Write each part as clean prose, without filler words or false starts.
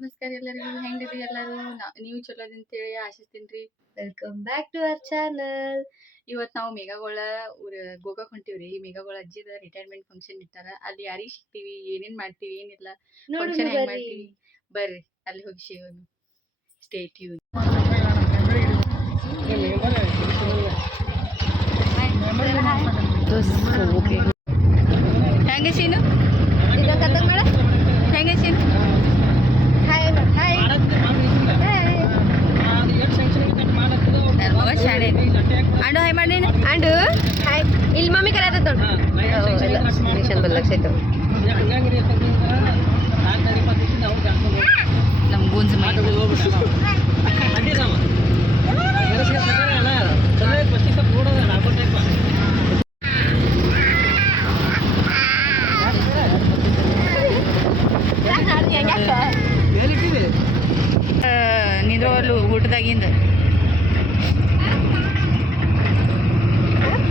ನಮಸ್ಕಾರ ಎಲ್ಲರಿಗೂ ಹೆಂಗರಿ ಎಲ್ಲರೂ ನೀವು ಚಲೋ ಅಂತೇಳಿ ಆಶಿಸ್ತೀನಿ. Welcome back to our channel. ಇವತ್ತು ನಾವು ಮೇಘಗೋಳ ಗೋಕಾಕ್ ಹೊಂಟಿವ್ರಿ. ಮೇಘಗೋಳ ಅಜ್ಜಿದ ರಿಟೈರ್ಮೆಂಟ್ ಫಂಕ್ಷನ್ ಇಟ್ಟಾರ. ಅಲ್ಲಿ ಯಾರಿಗೆ ಸಿಗ್ತೀವಿ, ಏನೇನ್ ಮಾಡ್ತೀವಿ, ಏನಿಲ್ಲ ಫಂಕ್ಷನ್ ಹೆಂಗ್ ಮಾಡ್ತೀವಿ ಬರ್ರಿ ಅಲ್ಲಿ ಹೋಗಿ ಸಿಗೋಣ. Stay tune. ಹೆಂಗೆ ಸೀನು ಹೆಂಗೆ ಸೀನು ಶಾಣೆ ಅಂಡು ಹಾಯ್ ಮಾಡಿ ಅಂಡು ಹಾಯ್ ಇಲ್ಲಿ ಮಮ್ಮಿ ಕರೆಯತ್ತ ಮಿಷನ್ ಬದಲಾಗ್ಸ ಆಯ್ತು ನಮ್ಮ ಗುಂಜ್ ಮಾಡಿ ನಿದ್ರವಲ್ಲು ಊಟದಾಗಿಂದ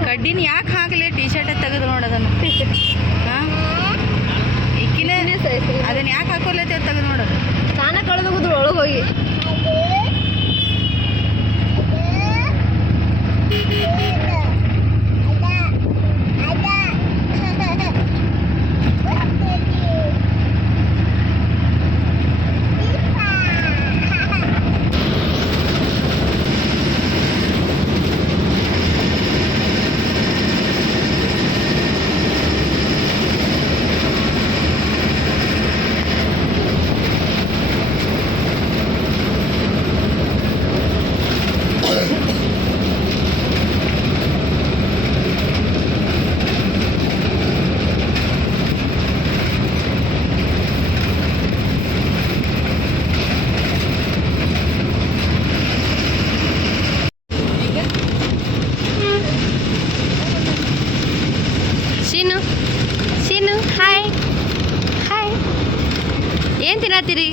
ಕಡ್ಡಿನ ಯಾಕೆ ಹಾಕಲಿ ಟೀ ಶರ್ಟ್ ತೆಗೆದು ನೋಡೋದನ್ನು ಹಾಂ ಇಕ್ಕಿನ ಅದನ್ನ ಯಾಕೆ ಹಾಕೋಲ್ಲತ್ತೆ ತೆಗೆದು ನೋಡೋದು ಸ್ನಾನ ಕಳೆದು ಹೋಗುದು ಒಳಗೆ ಹೋಗಿ ಶೀನು ಹಾಯ್ ಹಾಯ್ ಏನು ತಿನ್ನತ್ತೀರಿ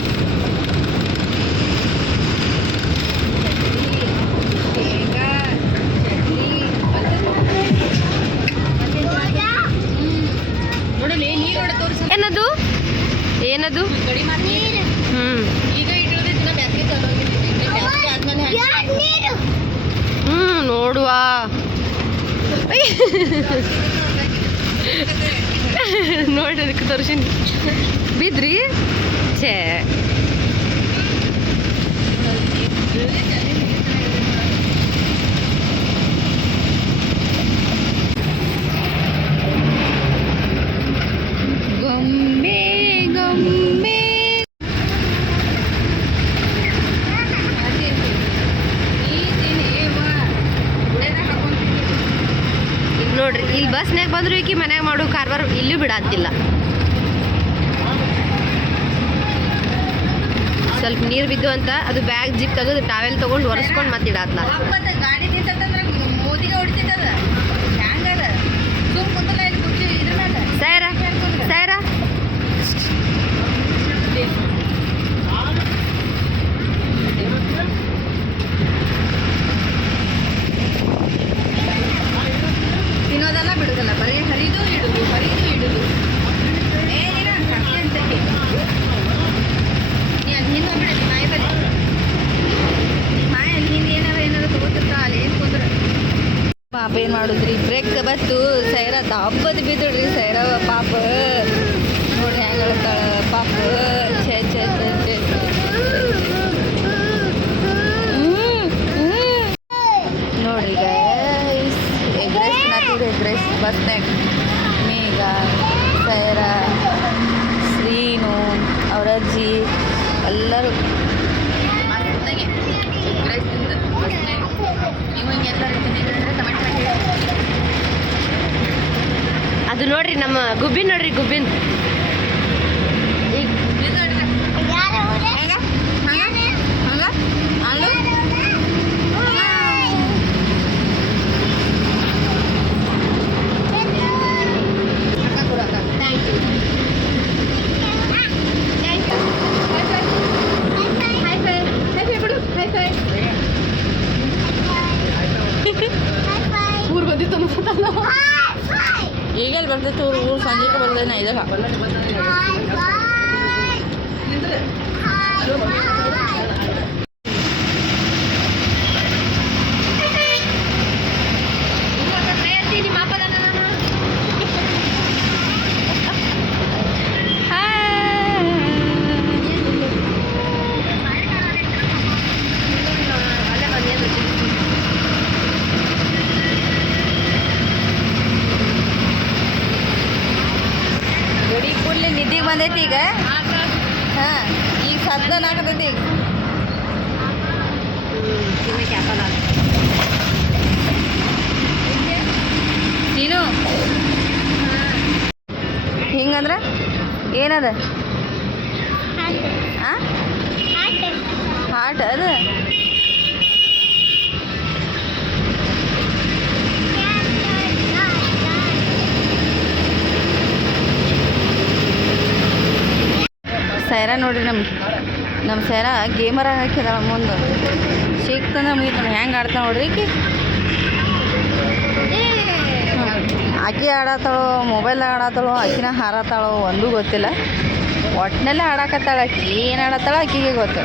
ಏನದು ಏನದು ನೋಡುವ ನೋಡೋದಕ್ಕೆ ತೋರಿಸಿನಿ ಬಿದ್ರಿ ಛೇ ಗೊಂಬೆ ಗೊಂಬೆ ನೋಡ್ರಿ ಇಲ್ಲಿ ಬಸ್ನಾಗ ಬಂದ್ರು ಈಕಿ ಮನ್ಯಾಗ ಮಾಡೋ ಕಾರ್ಬಾರ್ ಇಲ್ಲೂ ಬಿಡಾತಿಲ್ಲ. ಸ್ವಲ್ಪ ನೀರು ಬಿದ್ದು ಅಂತ ಅದು ಬ್ಯಾಗ್ ಜಿಪ್ ತೆಗೆದು ಟಾವೆಲ್ ತೊಗೊಂಡು ಒರೆಸ್ಕೊಂಡು ಮತ್ತೆ ಇಡಾತ್ಲ. ಗಾಡಿ ಮೋದಿಗೆ ಹೊಡಿತದ ಹ್ಯಾಂಗದ ಸುಮ್ ಕುಂತಲ್ಲ ಇಲ್ಲಿ ಕುರ್ಚಿ ಇದ್ರ ಮೇಲೆ ಸೈರಾ ಸೈರಾ ತಿನ್ನೋದಲ್ಲ ಬಿಡುದಲ್ಲ ಬರೀ ಹರಿದು ಇಡುದು ಏನಿಲ್ಲ ಕಟ್ಟಿ ಅಂತ ನೀ ಅಲ್ಲಿ ಹಿಂದೆ ಹೋಗ್ಬಿಡಲಿ ಮಾಯ ಬರೀ ಮಾಯ ಅಲ್ಲಿ ಹಿಂದೆ ಏನಾರ ತಗೋತಿರ್ತಾ ಅಲ್ಲಿ ಏನು ಕುಂದ್ರೆ ಪಾಪ ಏನು ಮಾಡುದ್ರಿ ಬ್ರೇಕ್ ಬತ್ತು ಸೈರ ಹಬ್ಬದ ಬಿದ್ದಡ್ರಿ ಸೈರ ಪಾಪ ನೋಡ್ರಿ ಹೆಂಗೆ ಹೇಳ್ತಾಳ ಪಾಪ ಛೇ ಛೇ ಛೇ ಛೇ ನೋಡ್ರಿ ಎಗ್ ರೈಸ್ ತಿನ್ನತ್ತೀವಿ. ಎಗ್ ರೈಸ್ ಬಸ್ನಾಗ ಮೇಘ ಸೈರ ಶ್ರೀನು ಅವ್ರ ಅಜ್ಜಿ ಎಲ್ಲರೂ ಮಸ್ತಾಗೆ ಎಗ್ ರೈಸ್ ತಿಂದು ಬಸ್ನಾಗ ನೀವು ಹಿಂಗೆ ಎಲ್ಲರೂ ತಿಂದಿದ್ರೆ ಕಮೆಂಟ್ ಮಾಡಿ ಅದು ನೋಡ್ರಿ ನಮ್ಮ ಗುಬ್ಬಿನ್ ನೋಡ್ರಿ ಗುಬ್ಬಿನ್ ಈಗ ಊರು ಬಂದಿತ್ತು ಅನ್ಸುತ್ತಲ್ಲ ಈಗೆಲ್ಲಿ ಬರ್ತೈತೆ ಊರು ಸಂಜೆಗೆ ಬರ್ದೇನೆ ಇದಾಗ ಬಂದೈತಿ ಈಗ ಹಾಂ ಈಗ ಸದ್ದ ಹಾಕತೈತಿ ಈಗ ನೀನು ಹಿಂಗಂದ್ರೆ ಏನದ ಹಾಟ್ ಅದು ಸೈರಾ ನೋಡ್ರಿ ನಮ್ಮ ಸೈರಾ ಗೇಮರ ಹಾಕಿದಾಳ ಮುಂದೆ ಸಿಕ್ತಂದ್ರೆ ಮುಗಿತು ಹೆಂಗೆ ಆಡ್ತಾಳೆ ನೋಡ್ರಿ ಆಕಿ ಆಡತ್ತಾಳೋ ಮೊಬೈಲ್ದಾಗ ಆಡತ್ತಾಳೋ ಆಕಿನ ಹಾರತ್ತಾಳೋ ಒಂದೂ ಗೊತ್ತಿಲ್ಲ ಒಟ್ಟಿನಲ್ಲೇ ಆಡಕತ್ತಾಳ ಆಕಿ ಏನು ಆಡತ್ತಾಳ ಆಕಿಗೆ ಗೊತ್ತು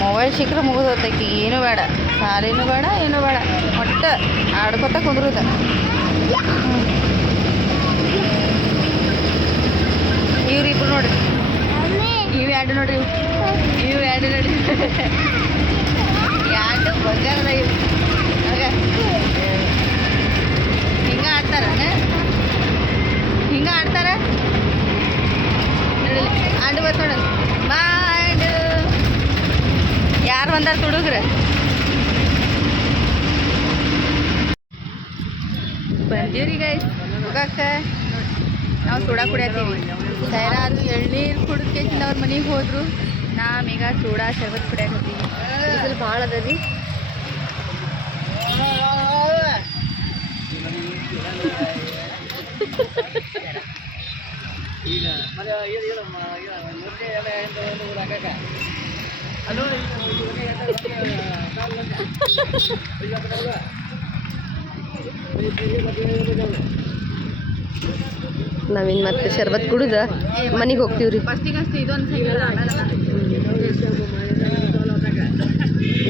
ಮೊಬೈಲ್ ಸಿಕ್ಕರೆ ಮುಗಿದೋತ್ತು ಆಕಿ ಏನೂ ಬೇಡ ಸಾಲಿನೂ ಬೇಡ ಏನೂ ಬೇಡ ಒಟ್ಟು ಆಡ್ಕೊತ ಕುಂದ್ರುದ ಇವ್ರಿಬ್ರು ನೋಡ್ರಿ ಇವು ಎರಡು ನೋಡ್ರಿ ಇವು ಎರಡು ನೋಡ್ರಿ ಎರಡು ಬಂಗಾರದ ಇವು ಹಿಂಗೆ ಆಡ್ತಾರ ಹಿಂಗೆ ಆಡ್ತಾರ ನೋಡಿಲ್ಲ ಆಡು ಬತ್ ನೋಡಲ್ಲ ಮಾಡು ಯಾರು ಬಂದಾರ ತುಡುಗ್ರ ಬಂದೀವ್ರಿ ಗೈಸ್ ಹೋಗಕ್ಕೆ ನಾವು ಸೋಡಾ ಕುಡಿಯತ್ತೀವಿ ಸೈರಾ ಅದು ಎಳ್ನೀರು ಕುಡಿದ್ಕೇಸಿಂದ ಅವ್ರ ಮನೆಗೆ ಹೋದ್ರು ನಾವೀಗ ಸೋಡಾ ಶರ್ಬತ್ ಕುಡಿಯಕತ್ತೀವಿ ಬಿಸಿಲು ಭಾಳ ಅದ ರೀ ನಾವಿನ್ ಮತ್ತೆ ಶರ್ಬತ್ ಕುಡಿದ ಮನೆಗೆ ಹೋಗ್ತೀವ್ರಿ ಫಸ್ಟಿಗಷ್ಟು ಇದೊಂದು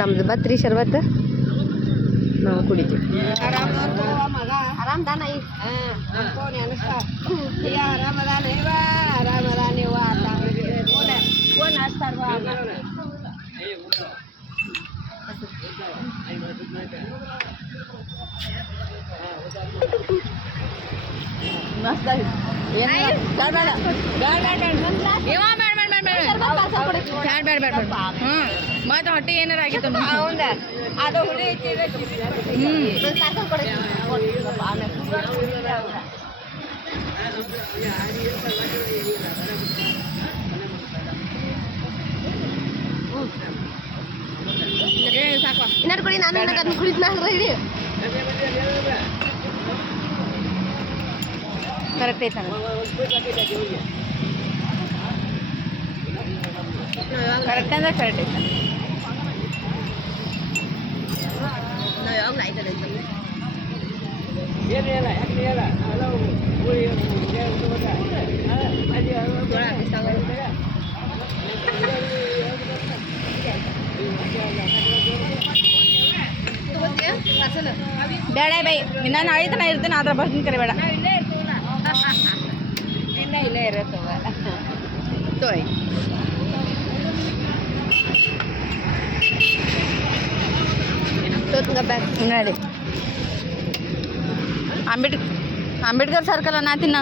ನಮ್ದು ಬತ್ರಿ ಶರ್ಬತ್ ನಾವು ಕುಡಿತೀವಿ ಆರಾಮದಾನ ಈಗ ಆರಾಮದಾನ ಆರಾಮದಾನ ಫೋನ್ ಹಚ್ತಾರ ಮಸ್ತ್ ಮತ್ತೆ ಹೊಟ್ಟೆ ಏನಾರ ಆಗಿತ್ತು ಅದು ಹುಳಿ ಸಾಕು ಇನ್ನಾರು ಕೊಡಿ ನಾನು ಅದನ್ನ ಕುಡಿದ್ನ ಹೇಳಿ ಕರೆಕ್ಟ್ ಐತೆ ಕರೆಕ್ಟ್ ಅಂದ್ರೆ ಕರೆಕ್ಟ್ ಐತೆ ಬೇಡ ಬೈ ಇನ್ನ ನಾಳೆ ತನ ಇರ್ತೀನಿ ಆದ್ರೆ ಬರ್ತೀನಿ ಕರೆ ಬೇಡ ಇಲ್ಲೇ ಇರತ್ತವ ತೋಯ್ ನೋಡಿ ಅಂಬೇಡ್ಕರ್ ಸರ್ಕಲ್ ನಾತಿನ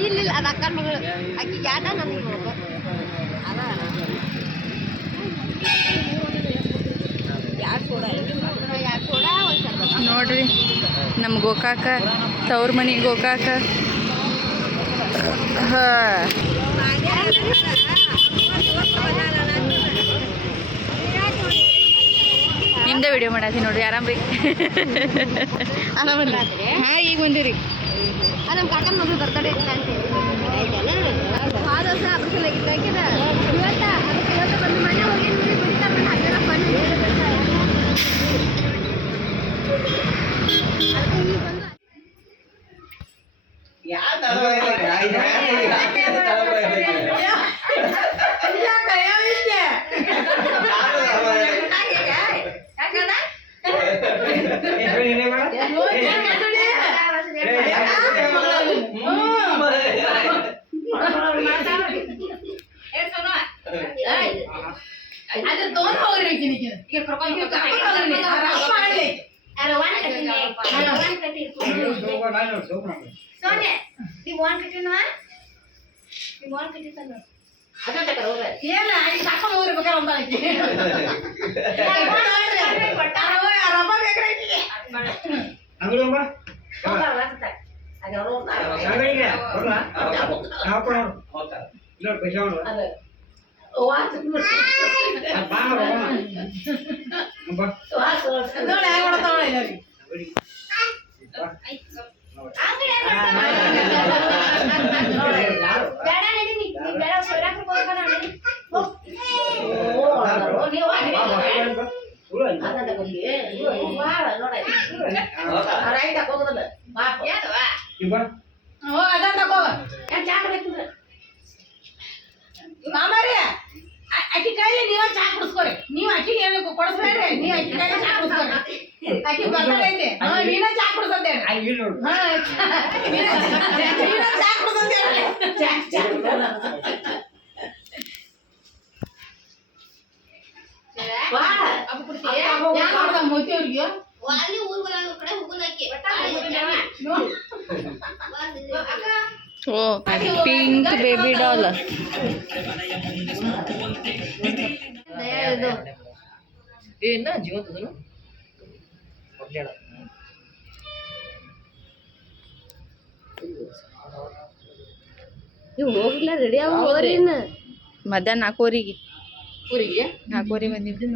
ಇಲ್ಲ ಅದು ಅಕ್ಕನ ಮಗಳು ಆಕಿ ಯಾಕ ನನಗೆ ನೋಡ್ರಿ ನಮ್ಮ ಗೋಕಾಕ ತವ್ರ ಮನೆ ಗೋಕಾಕ ನಿಮ್ದೇ ವಿಡಿಯೋ ಮಾಡತ್ತೀನಿ ನೋಡ್ರಿ ಆರಾಮ್ರಿ ಆರಾಮಲ್ಲ ಹಾಂ ಈಗ ಬಂದಿರಿ ನಮ್ಮ ಕಾಕನ ಮಗಳು ಬರ್ತಡೇ ಇತ್ತು ಅಂತ ಆ ದಿವಸ ಅಬ್ರಸಲ್ ಆಗಿದ್ದಾಕಿದ ಇವತ್ತು ಬಂದು ಮನೆ ಹೋಗಿ ನೋಡಿ ಬಿಡ್ತಾರೆ ಹಾಗೆಲ್ಲ fun Sonia, you want it in one? You want it in one? ಅಕ್ಕಿ ಕೈಲಿ ನೀವ ಚಾ ಕುಡಿಸ್ಕೊರಿ ನೀವ್ ಅಕ್ಕಿ ಏನು ಕೊಡಿಸ್ಬೇಡ್ರಿ ನೀವ್ ಅಕ್ಕಿ ಕೈಲಿ ಚಾ ಕುಡಿಸ್ಕೊರಿ ಅಕ್ಕಿ ಬರ್ತಾರೈತಿ ನೀನ ಚಾ ಕುಡಿಸಂತೇಳಿ ನೀನ ಚಾ ಕುಡಿಸಂತೇಳಿ ಮೋತಿ ಅವ್ರಿಗೆ ಅಲ್ಲಿ ಊರ್ ಬರೋ ಕಡೆ ಹೋಗಲಕ್ಕೆ ಓ ಪಿಂಕ್ ಬೇಬಿ ಡಾಲ್ ಏನ ಜೀವಂತದನು ನೀವು ಹೋಗಿಲ್ಲ ರೆಡಿ ಆಗೋರಿ ಮಧ್ಯಾಹ್ನ 4:00 ಊರಿಗೆ 4:00 ಬಂದಿದ್ದು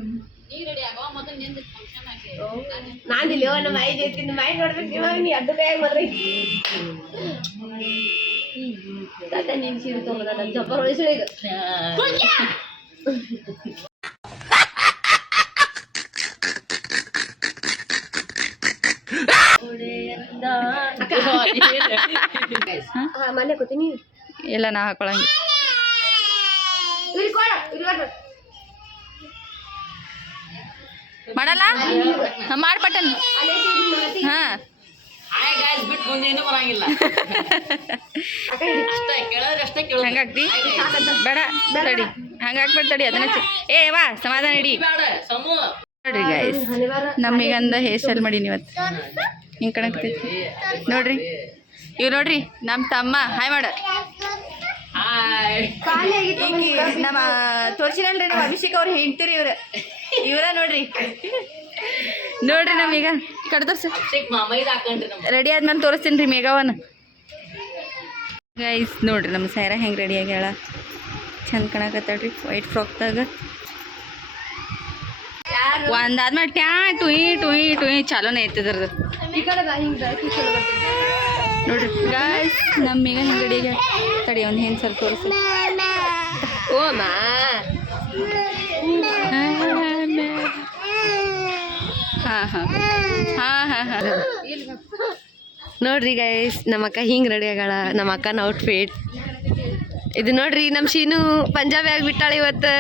ನಾನಿಲ್ಲ ನಮ್ಮ ಐದು ಐತಿ ನಿಮ್ಮ ಐದು ನೋಡ್ಬೇಕು ಇವಾಗ ನೀ ಅಡ್ಡು ಕೈಯಾಗ ಮಾತ್ರ ತಾತ ನೀನ್ ಸೀರೆ ತಗೊಂಡ ನನ್ನ ಜಬ್ಬರ್ ವಯಸ್ಸು ಈಗ ಮನೆ ಕೂತೀನಿ ಇಲ್ಲ ನಾ ಹಾಕೊಳಂಗಿ ಮಾಡಲ್ಲ ಮಾಡ್ಪಟ್ಟನ್ ಹಾ ಹಾಯ್ ಗಾಯ್ಸ್ ಬಿಟ್ಟು ಮುಂದೇನು ಬರಂಗಿಲ್ಲ ಅಷ್ಟೇ ಕೇಳಿದ್ರೆ ಅಷ್ಟೇ ಕೇಳೋದು ಹಂಗಾಗ್ತಿ ಬೇಡ ತಡಿ ಹಂಗಾಗ್ಬಿಟ್ಟು ತಡಿ ಅದನ್ನ ಏ ವಾ ಸಮಾಧಾನ ಇಡಿ ಬೇಡ ಸಮೂ ನೋಡ್ರಿ ಗೈಸ್ ನಮಗಂದ ಹೇರ್ ಸ್ಟೈಲ್ ಮಾಡೀನಿ ಇವತ್ತು ಹಿಂಗೆ ಕಣಕ್ತೈತಿ ನೋಡ್ರಿ ಇವ್ ನೋಡ್ರಿ ನಮ್ಮ ತಮ್ಮ ಹಾಯ್ ಮಾಡ ಹಾಯ್ ನಮ್ಮ ತೋರ್ಸಿನಲ್ರಿ ನಮ್ಮ ಅಭಿಷೇಕ್ ಅವ್ರು ಹೆಂಡ್ತಿರಿ ಇವರ ನೋಡ್ರಿ ನೋಡ್ರಿ ನಮೀಗ ಕಡ್ದೋರ್ಸ ಅಭಿಷೇಕ್ ಮಾಮೈದು ಹಾಕೊಂಡ್ರಿ ನಮ್ಮ ರೆಡಿ ಆದ್ಮೇಲೆ ತೋರಿಸ್ತೀನಿ ರೀ ಮೇಘವನ್ನ ಗೈಸ್ ನೋಡ್ರಿ ನಮ್ಮ ಸೈರಾ ಹೆಂಗೆ ರೆಡಿ ಆಗ್ಯಾಳ ಚಂದ ಕಾಣಕತ್ತಾಳ್ರಿ ವೈಟ್ ಫ್ರಾಕ್ದಾಗ ಒಂದಾದ್ಮೇಲೆ ಟ್ಯಾ ಟುಯಿ ಟುಯಿ ಟುಯಿ ಚಾಲೋನೇ ಐತದ್ರದ್ದು ನೋಡ್ರಿ ಗಾಯ್ಸ್ ನಮ್ಮೀಗ ಹೆಂಗೆ ರೆಡಿ ಆಗ್ಯಾಳ ತಡಿ ಒಂದು ಹೆಣ್ಣು ಸರ್ ತೋರಿಸಿ ಓಮಾ ಹಾಂ ಹಾಂ ಹಾಂ ಹಾಂ ಹಾಂ ನೋಡ್ರಿ ಗೈಸ್ ನಮ್ಮ ಅಕ್ಕ ಹಿಂಗೆ ರೆಡಿ ಆಗಾಳ ನಮ್ಮ ಅಕ್ಕನ ಔಟ್ಫಿಟ್ ಇದು ನೋಡ್ರಿ ನಮ್ಮ ಶೀನು ಪಂಜಾಬಿ ಆಗಿಬಿಟ್ಟಾಳೆ ಇವತ್ತು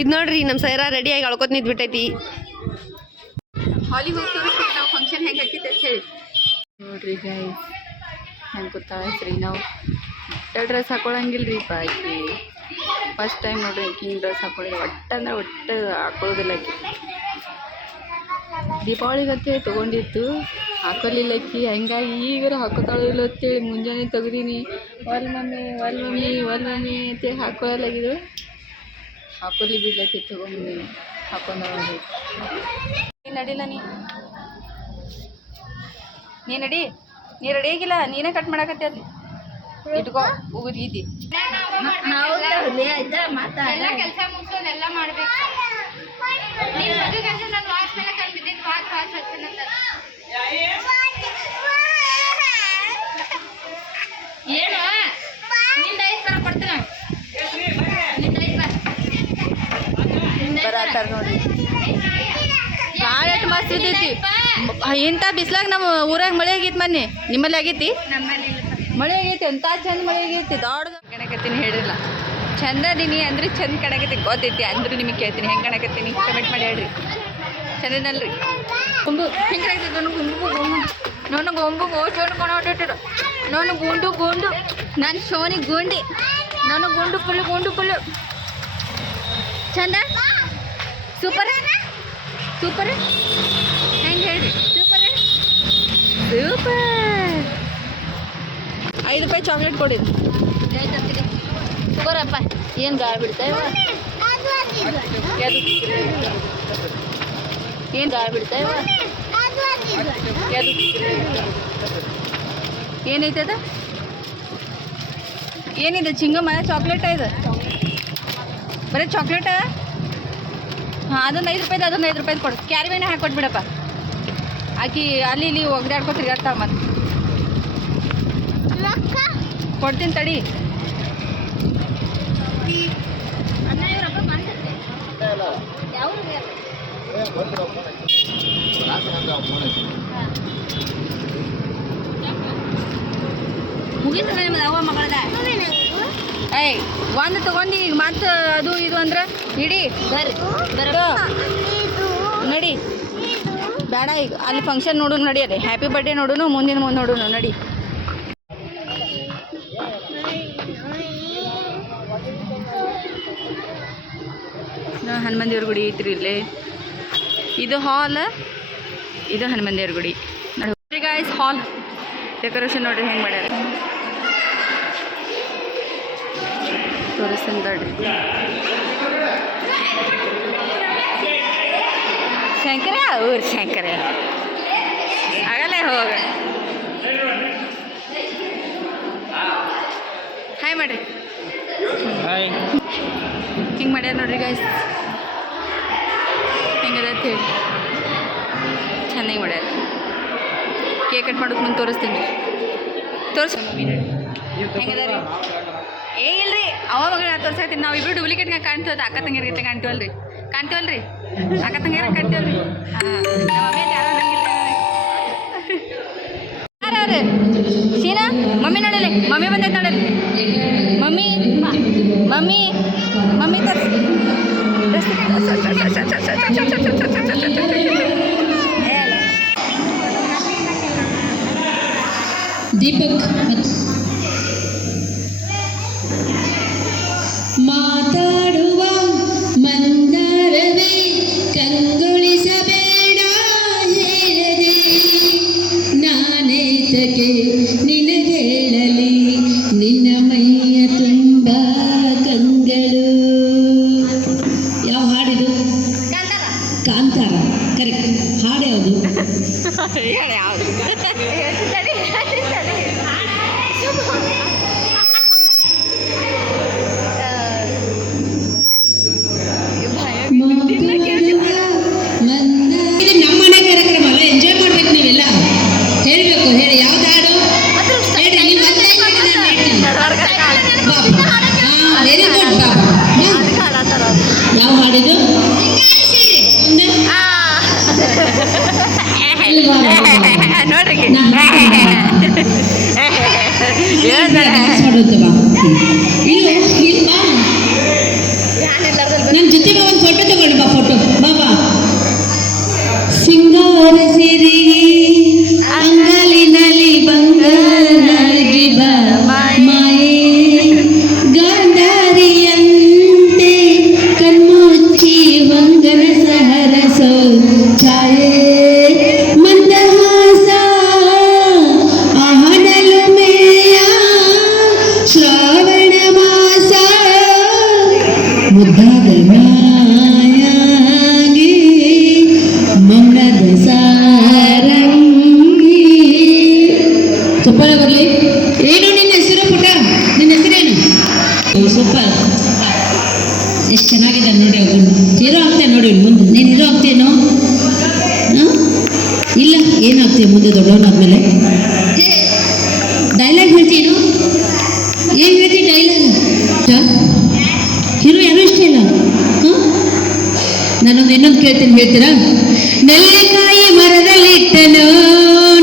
ಇದು ನೋಡ್ರಿ ನಮ್ಮ ಸೈರಾ ರೆಡಿಯಾಗಿ ಅಳ್ಕೊತ ನಿಂತ್ಬಿಟ್ಟೈತಿ ಹಾಲಿಗೆ ಹೋಗಿ ತೋರಿಸ್ತೀವಿ ನಾವು ಫಂಕ್ಷನ್ ಹೆಂಗೆ ಹಾಕಿತ್ತು ಅಂತ ಹೇಳಿ ನೋಡ್ರಿ ಗೈಸ್ ಹೆಂಗೆ ಗೊತ್ತಾಯ್ತು ನಾವು ಡ್ರೆಸ್ ಹಾಕೊಳಂಗಿಲ್ಲ ರೀ ಆಕಿ ಫಸ್ಟ್ ಟೈಮ್ ನೋಡ್ರಿ ಹಿಂಗೆ ಡ್ರೆಸ್ ಹಾಕೊಂಡಿಲ್ಲ ಒಟ್ಟಂದ್ರೆ ಒಟ್ಟು ಹಾಕೊಳ್ಳೋದಿಲ್ಲ ಆಕಿ ದೀಪಾವಳಿಗತ್ತೆ ತೊಗೊಂಡಿತ್ತು ಹಾಕೊಲಿಲ್ಲ ಆಕಿ ಹಂಗಾಗಿ ಈಗಾರ ಹಾಕೋತಾಳೋ ಇಲ್ಲ ಅಂತೇಳಿ ಮುಂಜಾನೆ ತೆಗ್ದೀನಿ ಒಲ್ ಮಮ್ಮಿ ಅಂತೇಳಿ ಹಾಕೊಳ್ಳಲಾಗಿದ್ರು ಹಾಕೊಲಿ ಬಿಡ್ಲತ್ತಿ ತೊಗೊಂಬಂದಿನಿ ಹಾಕೊಂಡ ನಡಿಲ್ಲ ನೀ ನಡಿ ನೀ ರೆಡಿ ಆಗಿಲ್ಲ ನೀನೇ ಕಟ್ ಮಾಡಾಕತ್ತಿ ಅಲ್ಲಿ ಇಟ್ಕೋ ಉಗುದಿ ಇದ್ದಿ ಎಲ್ಲ ಕೆಲಸ ಮುಗಿಸೋದು ಎಲ್ಲ ಮಾಡ್ಬೇಕು ನೀನ್ ಮದುವೆ ಅಂತ ನಾನು ವಾಚ್ ಮೇಲೆ ಕೈ ಬಿದ್ದಿದ್ದು ವಾಚ್ ಹಚ್ಚನಂತ ಏನು ನಿಂದ 5 ಸಾವಿರ ಕೊಡ್ತೀನಿ ನಿಂದ 5 ಬರತ್ತಾರ ನೋಡಿ ಭಾಳ ಎಷ್ಟು ಮಸ್ತ್ ಇದ್ದೈತಿ ಇಂಥ ಬಿಸ್ಲಾಗ ನಮ್ಮ ಊರಾಗ ಮಳೆ ಆಗೈತಿ ಮೊನ್ನೆ ನಿಮ್ಮಲ್ಲಿ ಆಗೈತಿ ನಮ್ಮಲ್ಲಿ ಮಳೆ ಆಗೈತಿ ಎಂಥ ಚಂದ ಮಳೆ ಆಗೈತಿ ದೊಡ್ಡ ಕಣಕತ್ತೀನಿ ಹೇಳಿಲ್ಲ ಚಂದ ಅದೀನಿ ಅಂದ್ರೆ ಚಂದ ಕಣಕತ್ತೀನಿ ಗೊತ್ತೈತಿ ಅಂದ್ರೂ ನಿಮಗೆ ಕೇಳ್ತೀನಿ ಹೆಂಗೆ ಕಣಕತ್ತೀನಿ ಕಮೆಂಟ್ ಮಾಡಿ ಹೇಳ್ರಿ ಚಂದನಲ್ರಿ ಗುಂಬು ಹೆಂಗೆ ಕಣಕತ್ತಿ ನೋನು ಗೊಂಬು ಶೋನು ಕೊಂಡೋಟಿಟ್ಟು ನೋನು ಗುಂಡು ನಾನು ಶೋನಿ ಗುಂಡಿ ನಾನು ಗುಂಡು ಫುಲ್ಲು ಚಂದ ಸೂಪರ್ ಸೂಪರ್ ಹೆಂಗೆ ಹೇಳ್ರಿ ಸೂಪರ್ ಸೂಪರ್ 5 ರೂಪಾಯಿ ಚಾಕ್ಲೇಟ್ ಕೊಡಿ ತಗೋರಪ್ಪ ಏನು ಗಾಳಿ ಬಿಡ್ತಾವ ಏನು ಗಾಳಿ ಬಿಡ್ತಾವ ಏನೈತೆ ಅದ ಏನಿದೆ ಚಿಂಗಮ್ಮ ಚಾಕ್ಲೇಟ ಇದು ಬರೀ ಚಾಕ್ಲೇಟ ಹಾಂ ಅದೊಂದು 5 ರೂಪಾಯ್ದು ಅದೊಂದು 5 ರೂಪಾಯ್ದು ಕೊಡು ಕ್ಯಾರಿಬೇನೆ ಹಾಕೊಟ್ಬಿಡಪ್ಪ ಆಕಿ ಅಲ್ಲಿ ಇಲ್ಲಿ ಒಗ್ದಾಡ್ಕೊ ತಿರ್ಗಾಡ್ತಾವ ಮತ್ತೆ ಕೊಡ್ತೀನಿ ತಡಿ ಮುಗೀತು ನಿಮ್ಮದು ಅವ್ವ ಮಗಳದ ಏಯ್ ಒಂದು ತಗೊಂಡು ಈಗ ಮತ್ತೆ ಅದು ಇದು ಅಂದ್ರೆ ಇಡಿ ನಡಿ ಬೇಡ ಈಗ ಅಲ್ಲಿ ಫಂಕ್ಷನ್ ನೋಡು ನಡಿ ಅದೇ ಹ್ಯಾಪಿ ಬರ್ಡೇ ನೋಡುನು ಮುಂದಿನ ಮುಂದೆ ನೋಡುನು ನಡಿ ಹನುಮನ್ ದೇವ್ರ ಗುಡಿ ಐತ್ರಿ ಇಲ್ಲಿ ಇದು ಹಾಲ್ ಇದು ಹನುಮನ್ ದೇವ್ರ ಗುಡಿ ನೋಡಿ ಗಾಯ್ಸ್ ಹಾಲ್ ಡೆಕೋರೇಷನ್ ನೋಡ್ರಿ ಹೆಂಗೆ ಮಾಡ್ಯಾರ ತೋರಿಸ್ತೀನಿ ತಡ್ರಿ ಶಂಕರ ಊರು ಶಂಕರ ಆಗಲ್ಲ ಹೋಗ ಹಾಯ್ ಮಾಡ್ರಿ ಹಿಂಗೆ ಮಾಡ್ಯಾರ ನೋಡ್ರಿ ಗಾಯ್ಸ್ ಹೆಂಗದ ಅಂತ ಹೇಳಿ ಚೆನ್ನಾಗಿ ಮಾಡ್ಯಾರ ಕೇಕ್ ಕಟ್ ಮಾಡೋಕೆ ಮುಂದೆ ತೋರಿಸ್ತೀನಿ ತೋರಿಸ್ ಹೆಂಗದ ರೀ ಏ ಇಲ್ರಿ ಅವ ಮಗಳ ತೋರ್ಸಾಕತ್ತೀನಿ ನಾವು ಇಬ್ರು ಡೂಪ್ಲಿಕೇಟ್ನಾಗ ಕಾಣ್ತೀವತ್ತು ಅಕ್ಕ ತಂಗಿಯರ್ಗಿಂತ ಕಾಣ್ತೀವಲ್ರಿ ಅಕ್ಕ ತಂಗಿಯರ ಕಾಣ್ತೀವಲ್ರಿ ಯಾರು ಸೀನಾ ಮಮ್ಮಿ ನೋಡಲಿ ಮಮ್ಮಿ ಬಂದೈತೆ ನೋಡಲಿ ಮಮ್ಮಿ ಮಮ್ಮಿ ಮಮ್ಮಿ ದೀಪಕ್ ಮಾತಾಡುವ ಮಂದರವೇ ಕಂಗೊಳಿಸಬೇಡ ಹೇಳದೆ ನಾನೇತಕ್ಕೆ ನಿನಗೇಳಲಿ ನಿನ್ನ ಮೈಯ ತುಂಬ ಕಂಗಳು ಯಾವ ಹಾಡಿದು ಕಾಂತಾರ ಕರೆಕ್ಟ್ ಹಾಡು ಯಾವುದು ನಮ್ಮನೆ ಕಾರ್ಯಕ್ರಮ ಅಲ್ಲ ಎಂಜಾಯ್ ಮಾಡ್ಬೇಕು ನೀವೆಲ್ಲ ಹೇಳ್ಬೇಕು ಹೇಳಿ ಯಾವ್ದು ಹಾಡು ಹೇಳ್ರಿ ನೀವು ವೆರಿ ಗುಡ್ ಬಾಬಾ ಯಾವ ಹಾಡಿದು ನೋಡ್ರಿ ನನ್ನ ಜೊತೆ ಒಂದು ಫೋಟೋ ತಗೊಂಡು ಬಾ ಫೋಟೋ ಬಾಬಾ ಸಿಂಗಾರ ಸಿರಿ ಅಂಗಲಿನಲ್ಲಿ ಬಂಗಾರಾಗಿ ಬಾ ಮಾಯೇ ಗಾಂಧಾರಿಯಂತೆ ಕಣ್ಮುಚ್ಚಿ ವಂಗನ ಸಹರಸೋ ಛಾಯೆ ಮಂದಹಾಸ ಆಹನಲು ಮೇಯ ಶ್ರಾವಣ ಮಾಸ ಮುದ್ದಾದ ನಾಯಾಗಿ ಮನ್ನದ ಸಾರಂಗಿ ಚಪ್ಪಳ ಬರಲಿ ಏನು ನಿನ್ನ ಹೆಸರು ಪುಟ ನಿನ್ನ ಹೆಸರೇನು ಸೂಪರ್ ಎಷ್ಟು ಚೆನ್ನಾಗಿದೆ ನೋಡಿ ಅವನು ಹೀರೋ ಆಗ್ತೇನೆ ನೋಡಿ ಮುಂದೆ ನೀನು ಹೀರೋ ಆಗ್ತೇನೋ ಇಲ್ಲ ಏನಾಗ್ತೀಯ ಮುಂದೆ ದೊಡ್ಡವನಾದ್ಮೇಲೆ ಡೈಲಾಗ್ ಹೇಳ್ತೀನೋ ಏನು ಹೇಳ್ತೀನಿ ಡೈಲಾಗ್ ಹೀರೋ ಯಾರು ಇಷ್ಟ ಇಲ್ಲ ನಾನೊಂದು ಇನ್ನೊಂದು ಕೇಳ್ತೀನಿ ಹೇಳ್ತೀರಾ ನೆಲ್ಲಿಕಾಯಿ ಮರದಲ್ಲಿಟ್ಟನು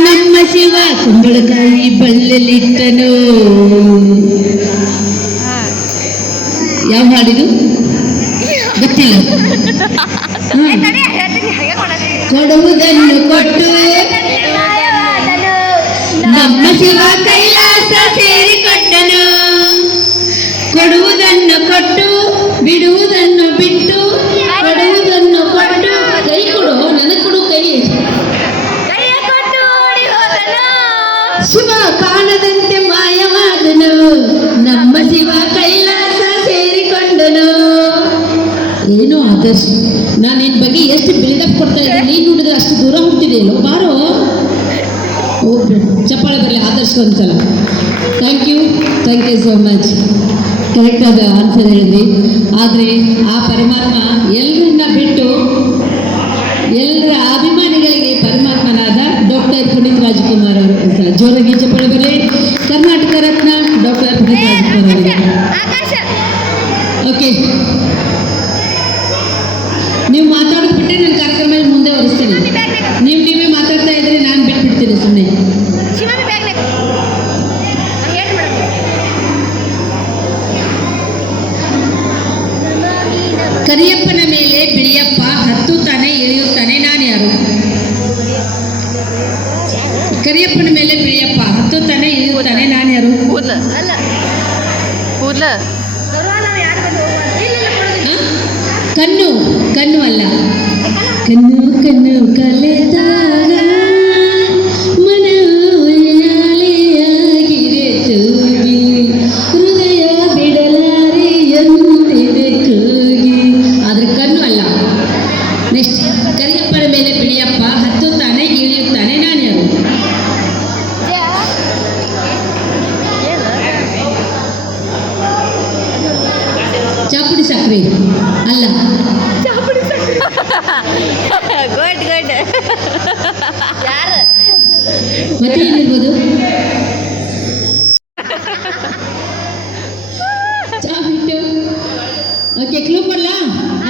ನಮ್ಮ ಶಿವ ಕುಂಬಳಕಾಯಿ ಬಳ್ಳಿಲಿಟ್ಟನು ಯಾವ ಹಾಡಿದು ಗೊತ್ತಿಲ್ಲ ಕೊಡುವುದನ್ನು ಕೊಟ್ಟು ನಮ್ಮ ಶಿವ ಕೈಲಾಸ ಸೇರಿಕೊಂಡನು ಕೊಡುವುದನ್ನು ಕೊಟ್ಟು ಬಿಡುವುದನ್ನು ಬಿಟ್ಟು ಏನೋ ಆದರ್ಶ್, ನಾನು ನಿನ್ನ ಬಗ್ಗೆ ಎಷ್ಟು ಬಿಲ್ಡಪ್ ಕೊಡ್ತಾ ಇದ್ದೀನಿ, ನೀನು ನೋಡಿದ್ರೆ ಅಷ್ಟು ದೂರ ಹೋಗ್ತಿದೆಯಲ್ಲೋ, ಬಾರೋ. ಓಕೆ, ಚಪ್ಪಾಳೆ ಬರಲಿ ಆದರ್ಶ್ ಒಂದ್ಸಲ. Thank you so much. ಕರೆಕ್ಟಾದ ಆನ್ಸರ್ ಹೇಳಿದ್ವಿ. ಆದರೆ ಆ ಪರಮಾತ್ಮ ಎಲ್ಲರನ್ನ ಬಿಟ್ಟು ಎಲ್ಲರ ಅಭಿಮಾನಿಗಳಿಗೆ ಪರಮಾತ್ಮನಾದ ಡಾಕ್ಟರ್ ಪುನೀತ್ ರಾಜ್ಕುಮಾರ್ ಅವರು. ಒಂದ್ಸಲ ಜೋರಾಗಿ ಚಪ್ಪಾಳೆ ಬರಲಿ. ಕರ್ನಾಟಕ ರತ್ನ ಡಾಕ್ಟರ್ ಪುನೀತ್ ರಾಜ್ಕುಮಾರ್ ಅವರಿಗೆ. ಆಕಾಶ ಓಕೆ, ನೀವು ಮಾತಾಡೋದು ಬಿಟ್ಟರೆ ನನ್ನ ಕಾರ್ಯಕ್ರಮ ಮುಂದೆ ಹೊರಿಸ್ತೀನಿ. ನೀವೇ ಮಾತಾಡ್ತಾ ಇದ್ರೆ ನಾನು ಬಿಟ್ಬಿಡ್ತೀನಿ ಸುಮ್ಮನೆ. ಶಿವಾಮಿ ಬ್ಯಾಗ್ನಾಗ ಹೇಳ್ಬಿಡೋದು. ಕರಿಯಪ್ಪನ ಮೇಲೆ ಬಿಳಿಯಪ್ಪ ಹತ್ತುತ್ತಾನೆ ಇಳಿಯುತ್ತಾನೆ, ನಾನು ಯಾರು? ಕರಿಯಪ್ಪನ ಮೇಲೆ ಬಿಳಿಯಪ್ಪ ಹತ್ತುತ್ತಾನೆ ಇಳಿಯುತ್ತಾನೆ, ನಾನು ಯಾರು? ಕೂದ್ಲ ಅಲ್ಲ ಕೂದ್ಲ ಬರುವ ನಾವು ಯಾರು ಬಂದು ಹೋಗುವ ಇಲ್ಲ ಕೊಡೋದು. ಹ? ಕಣ್ಣು ಅಲ್ಲ. ಕಣ್ಣು ಕಲೆದಾಗ ಮನೋಯಾಲೆಯಾಗಿದೆ ತೂಗಿ, ಹೃದಯ ಬಿಡಲಾರೆ ಎಂದಿದೆ ಕೂಗಿ. ಆದ್ರೆ ಕಣ್ಣು ಅಲ್ಲ. ನೆಕ್ಸ್ಟ್, ಕರಿಯಪ್ಪನ ಮೇಲೆ ಬಿಳಿಯಪ್ಪ ಹತ್ತುತ್ತಾನೆ ಇಳಿಯುತ್ತಾನೆ, ನಾನು ಯಾರು? ಚಾಪುಡಿ ಸಕ್ರೆ ಅಲ್ಲ. ಗುಡ್ ಯಾರು ಮತ್ತೆ ಏನಿರ್ಬೋದು? ಚಾ ಬಿಟ್ಟು. ಓಕೆ, ಕ್ಲೂ ಕೊಡ್ಲಾ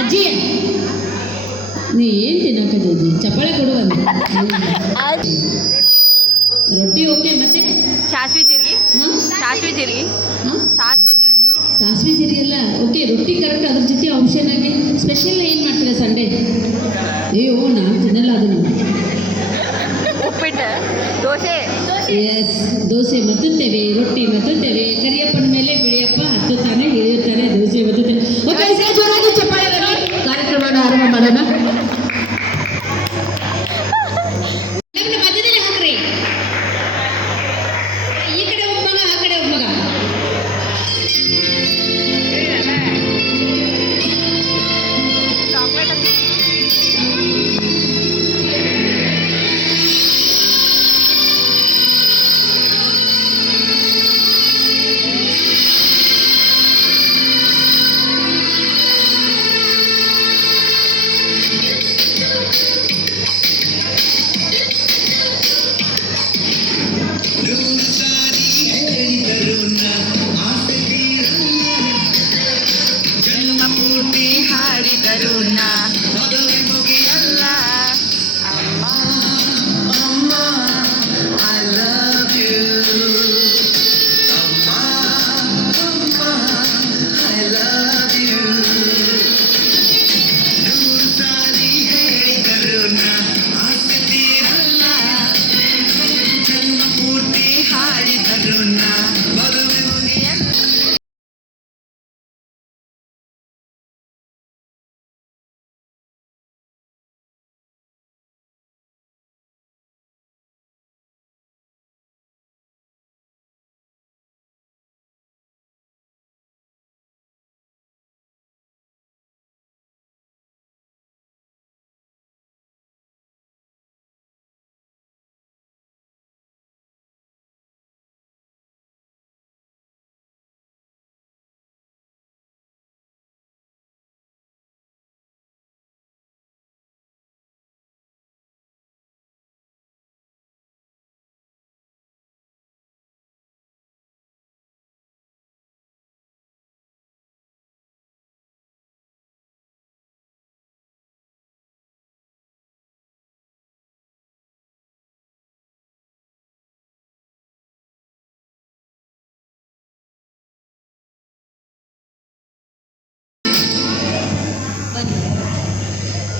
ಅಜ್ಜಿ? ನೀ ಏನ್ ತಿನ್ನಕದ ಅಜ್ಜಿ? ಚಪ್ಪಾಳೆ ಕೊಡುವಂತ. ರೊಟ್ಟಿ ಓಕೆ. ಮತ್ತೆ ಸಾಸ್ವಿ ಜೀರಿಗೆ ಹಾಂ ಸಾಸ್ವಿ ಜೀರಿಗೆ ಹಾಂ ಸಾಸ್ವಿ ಜೀರಿಗೆ ಸಾಸಿವೆ ಜೀರಿಗೆ ಎಲ್ಲ ಓಕೆ. ರೊಟ್ಟಿ ಕರೆಕ್ಟ್. ಅದ್ರ ಜೊತೆ ಆಪ್ಷನ್ ಆಗಿ ಸ್ಪೆಷಲ್ ಏನು ಮಾಡ್ತೀರಾ ಸಂಡೇ? ಅಯ್ಯೋ, ನಾನು ತಿನ್ನಲ್ಲ ಅದನ್ನು. ಉಪ್ಪಿಟ್ಟು ದೋಸೆ ಎಸ್, ದೋಸೆ ಮತ್ತುತ್ತೇವೆ, ರೊಟ್ಟಿ ಮತ್ತುತ್ತೇವೆ. ಕರಿಯಪ್ಪನ ಮೇಲೆ ಬಿಳಿಯಪ್ಪ ಹತ್ತುತ್ತಾನೆ ಇಳಿಯುತ್ತಾನೆ, ದೋಸೆ ಮತ್ತುತ್ತೇವೆ. ಓಕೆ, ಜೋರಾಗಿ ಚಪ್ಪಾಳೆ ಬರಲಿ. ಕಾರ್ಯಕ್ರಮವನ್ನು ಆರಂಭ ಮಾಡೋಣ. ನಮ್ಗೆ ಮಧ್ಯದಲ್ಲಿ ಹಾಕ್ರಿ. ಈ ಕಡೆ ಒಬ್ಬ ಮಗ, ಆ ಕಡೆ ಒಬ್ಬ ಮಗ. ಚಾಕ್ಲೇಟ್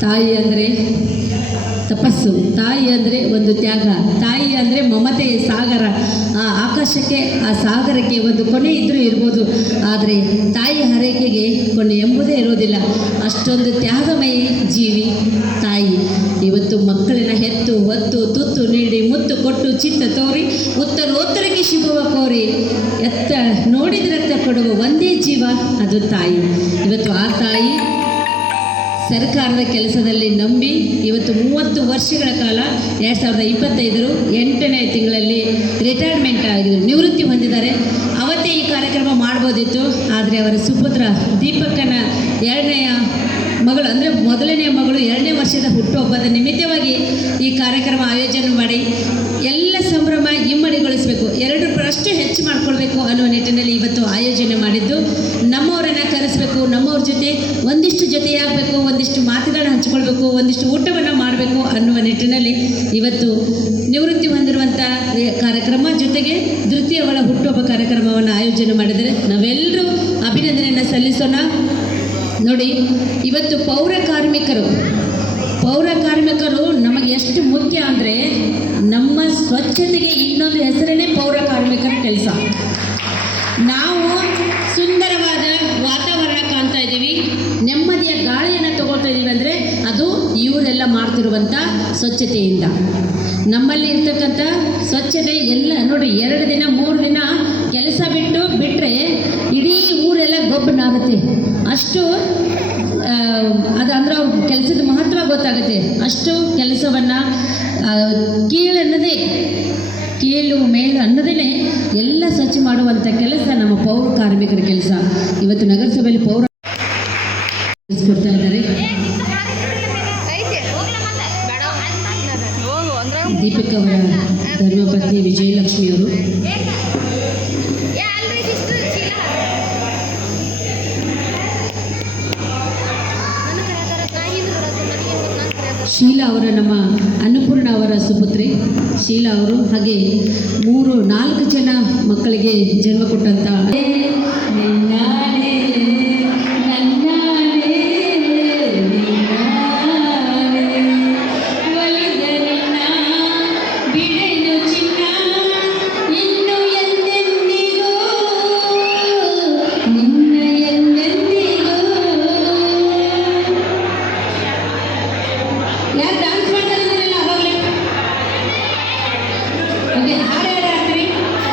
ತಾಯಿ ಅಂದರೆ ತಪಸ್ಸು, ತಾಯಿ ಅಂದರೆ ಒಂದು ತ್ಯಾಗ, ತಾಯಿ ಅಂದರೆ ಮಮತೆಯ ಸಾಗರ. ಆ ಆಕಾಶಕ್ಕೆ, ಆ ಸಾಗರಕ್ಕೆ ಒಂದು ಕೊನೆ ಇದ್ದರೂ ಇರ್ಬೋದು, ಆದರೆ ತಾಯಿ ಹರಕೆಗೆ ಕೊನೆ ಎಂಬುದೇ ಇರೋದಿಲ್ಲ. ಅಷ್ಟೊಂದು ತ್ಯಾಗಮಯಿ ಜೀವಿ ತಾಯಿ. ಇವತ್ತು ಮಕ್ಕಳನ್ನ ಹೆತ್ತು ಹೊತ್ತು ತುತ್ತು ನೀಡಿ ಮುತ್ತು ಕೊಟ್ಟು ಚಿತ್ತ ತೋರಿ ಉತ್ತರೋತ್ತರಕ್ಕೆ ಶುಭವ ಕೋರಿ ಎತ್ತ ನೋಡಿದ್ರತ್ತ ಕೊಡುವ ಒಂದೇ ಜೀವ, ಅದು ತಾಯಿ. ಇವತ್ತು ಆ ತಾಯಿ ಸರ್ಕಾರದ ಕೆಲಸದಲ್ಲಿ ನಂಬಿ ಇವತ್ತು 30 ವರ್ಷಗಳ ಕಾಲ 2025 8ನೇ ತಿಂಗಳಲ್ಲಿ ರಿಟೈರ್ಮೆಂಟ್ ಆಗಿದ್ರು, ನಿವೃತ್ತಿ ಹೊಂದಿದ್ದಾರೆ. ಅವತ್ತೇ ಈ ಕಾರ್ಯಕ್ರಮ ಮಾಡ್ಬೋದಿತ್ತು, ಆದರೆ ಅವರ ಸುಪುತ್ರ ದೀಪಕ್ಕನ 2ನೇ ಮಗಳು ಅಂದರೆ 1ನೇ ಮಗಳು 2ನೇ ವರ್ಷದ ಹುಟ್ಟುಹಬ್ಬದ ನಿಮಿತ್ತವಾಗಿ ಈ ಕಾರ್ಯಕ್ರಮ ಆಯೋಜನೆ ಮಾಡಿ ಎಲ್ಲ ಸಂಭ್ರಮ ಇಮ್ಮಡಿಗೊಳಿಸಬೇಕು, 2 ಹೆಚ್ಚು ಮಾಡ್ಕೊಳ್ಬೇಕು ಅನ್ನೋ ನಿಟ್ಟಿನಲ್ಲಿ ಇವತ್ತು ಆಯೋಜನೆ ಮಾಡಿದ್ದು. ನಮ್ಮವರನ್ನು ಕರೆಸಬೇಕು, ನಮ್ಮವ್ರ ಜೊತೆ ಒಂದಿಷ್ಟು ಜೊತೆಯಾಗಬೇಕು, ಒಂದಿಷ್ಟು ಮಾತುಗಳನ್ನ ಹಂಚ್ಕೊಳ್ಬೇಕು, ಒಂದಿಷ್ಟು ಊಟವನ್ನು ಮಾಡಬೇಕು ಅನ್ನುವ ನಿಟ್ಟಿನಲ್ಲಿ ಇವತ್ತು ನಿವೃತ್ತಿ ಹೊಂದಿರುವಂಥ ಕಾರ್ಯಕ್ರಮ ಜೊತೆಗೆ ಧೃತಿ ಅವಳ ಹುಟ್ಟುಹಬ್ಬ ಕಾರ್ಯಕ್ರಮವನ್ನು ಆಯೋಜನೆ ಮಾಡಿದರೆ ನಾವೆಲ್ಲರೂ ಅಭಿನಂದನೆಯನ್ನು ಸಲ್ಲಿಸೋಣ. ನೋಡಿ, ಇವತ್ತು ಪೌರ ಕಾರ್ಮಿಕರು ನಮಗೆ ಎಷ್ಟು ಮುಖ್ಯ ಅಂದರೆ ನಮ್ಮ ಸ್ವಚ್ಛತೆಗೆ ಇನ್ನೊಂದು ಹೆಸರೇ ಪೌರ ಕಾರ್ಮಿಕರ ಕೆಲಸ. ನಾವು ಸುಂದರವಾದ ವಾತಾವರಣ ಕಾಣ್ತಾ ಇದ್ದೀವಿ, ನೆಮ್ಮದಿಯ ಗಾಳಿಯನ್ನು ತಗೊಳ್ತಾ ಇದ್ದೀವಿ ಅಂದರೆ ಅದು ಇವರೆಲ್ಲ ಮಾಡ್ತಿರುವಂಥ ಸ್ವಚ್ಛತೆಯಿಂದ. ನಮ್ಮಲ್ಲಿ ಇರ್ತಕ್ಕಂಥ ಸ್ವಚ್ಛತೆ ಎಲ್ಲ ನೋಡಿ, 2 ದಿನ 3 ದಿನ ಕೆಲಸ ಬಿಟ್ಟರೆ ಇಡೀ ಊರೆಲ್ಲ ಗೊಬ್ಬನಾಗುತ್ತೆ. ಅಷ್ಟು ಅದು ಅಂದ್ರೆ ಅವ್ರ ಕೆಲಸದ ಮಹತ್ವ ಗೊತ್ತಾಗುತ್ತೆ. ಅಷ್ಟು ಕೆಲಸವನ್ನು ಕೀಳು ಮೇಲು ಅನ್ನೋದೇ ಎಲ್ಲ ಸ್ವಚ್ಛ ಮಾಡುವಂಥ ಕೆಲಸ ನಮ್ಮ ಪೌರ ಕಾರ್ಮಿಕರ ಕೆಲಸ. ಇವತ್ತು ನಗರಸಭೆಯಲ್ಲಿ ಪೌರ ಕೊಡ್ತಾ ಇದ್ದಾರೆ. ದೀಪಕ್ ಅವರ ಧರ್ಮಪತ್ನಿ ವಿಜಯಲಕ್ಷ್ಮಿ ಅವರು ಶೀಲಾ ಅವರ ನಮ್ಮ ಅನ್ನಪೂರ್ಣ ಅವರ ಸುಪುತ್ರಿ ಶೀಲಾ ಅವರು, ಹಾಗೆ 3-4 ಜನ ಮಕ್ಕಳಿಗೆ ಜನ್ಮ ಕೊಟ್ಟಂಥ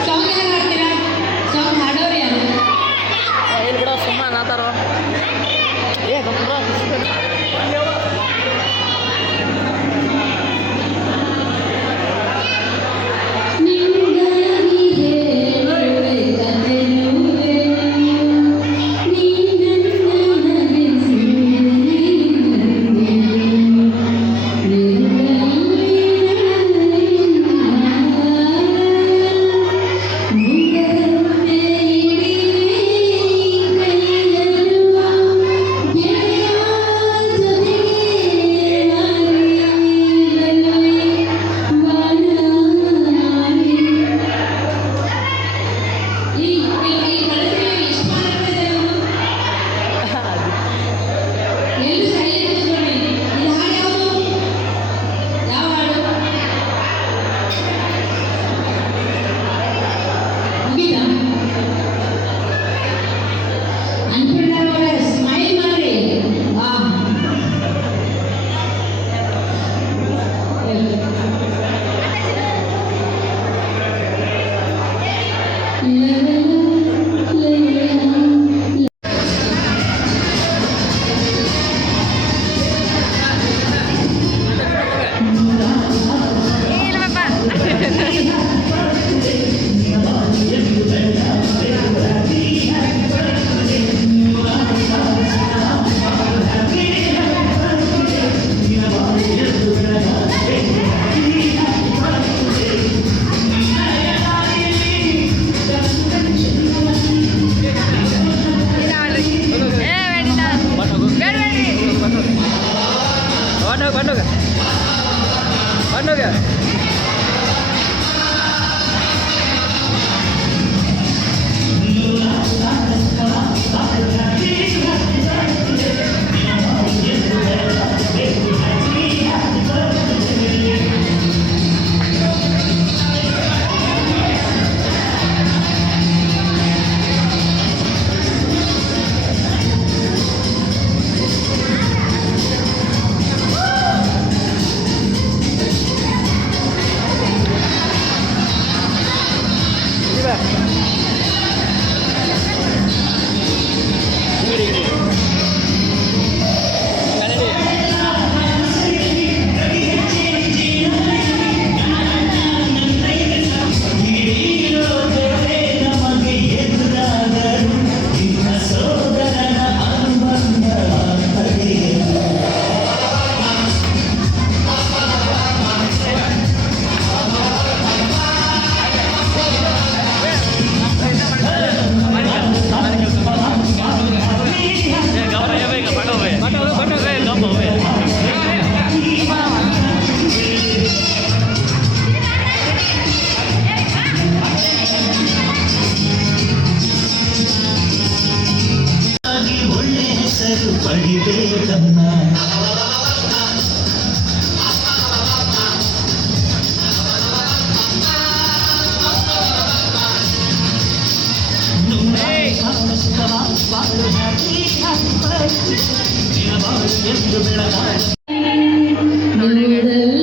ಸಾಂಗ್ ಯಾರು ಹಾಡ್ತೀರಾ? ಸಾಂಗ್ ಹಾಡೋರು ಯಾರು?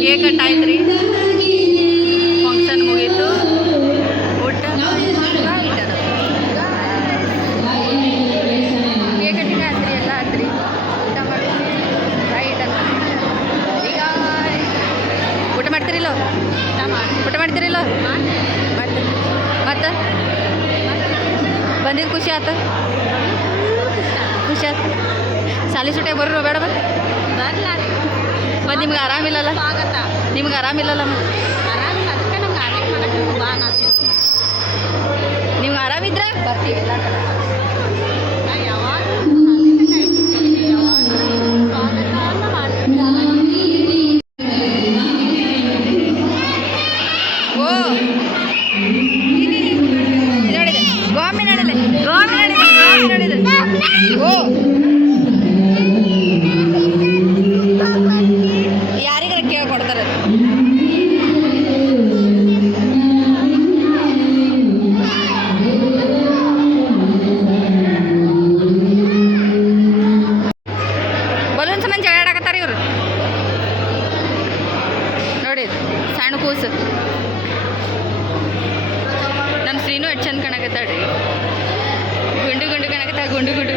ಕೇಕ್ ಕಟ್ ಆಯ್ತು ರೀ, ಫಂಕ್ಷನ್ ಮುಗೀತು, ಊಟ ಕೇಕ್ ಕಟ್ಟಿಂಗ್ ಆತ್ರಿ, ಎಲ್ಲ ಆತ್ರಿ, ಊಟ ಮಾಡಿ ರೈಟ್ ಅಂತ ಈಗ ಊಟ ಮಾಡ್ತೀರಿಲ್ಲೋ, ಊಟ ಮಾಡ್ತೀರಿಲ್ಲೋ, ಮಾಡ್ತೀರಿ ಮತ್ತು ಬಂದಿದ್ದು ಖುಷಿ ಆತ, ಖುಷಿ ಆತ. ಸಾಲಿ ಸುಟ್ಟಾಗ ಬರ್ರೋ ಬೇಡ ಮತ್ತೆ ಮತ್ತು ನಿಮ್ಗೆ ಆರಾಮಿಲ್ಲಲ್ಲ, ನಿಮ್ಗೆ ಆರಾಮಿಲ್ಲಲ್ಲ ಮತ್ತೆ ನಿಮ್ಗೆ ಆರಾಮಿದ್ರೆ ಬರ್ತೀವಿ ಎಲ್ಲ ಕಡೆ. ಓ ನೋಡಿದೆ ಗೋಮಿ ನೋಡಿದೆ, ಗೋಮಿ ನೋಡಿದೆ, ಗೋಮಿ ನೋಡಿದೆ. ಓ ಯಾರಿಗಾರ ಕೇಳಿ ಕೊಡ್ತಾರೆ. ಬಲೂನ್ ಸಂಬಂಧ ಜಗಳ ಆಡಕತ್ತಾರ ಇವ್ರು ನೋಡಿ, ಸಣ್ಣ ಕೂಸು ನಮ್ಮ ಶ್ರೀನು ಎಷ್ಟು ಚಂದ ಕಾಣಕತ್ತಾಳ್ರಿ, ಗುಂಡು ಗುಂಡು ಕಾಣಕತ್ತಾಳ, ಗುಂಡು ಗುಂಡು.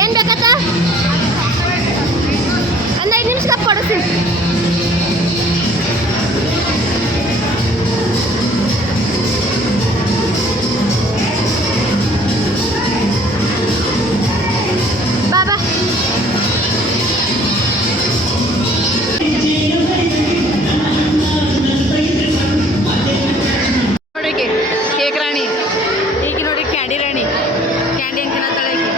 ಏನ್ ಬೇಕತ್ತ? ಒಂದು 5 ನಿಮಿಷ ಕೊಡಿಸ್ತೀನಿ. ಬಾಬಾ ನೋಡಿ ಕೇಕ್ ರಾಣಿ, ಈಗ ನೋಡಿ ಕ್ಯಾಂಡಿ ರಾಣಿ, ಕ್ಯಾಂಡಿ ಅಂತ ತಿನ್ನತ್ತಾಳೆ ಈಕಿ.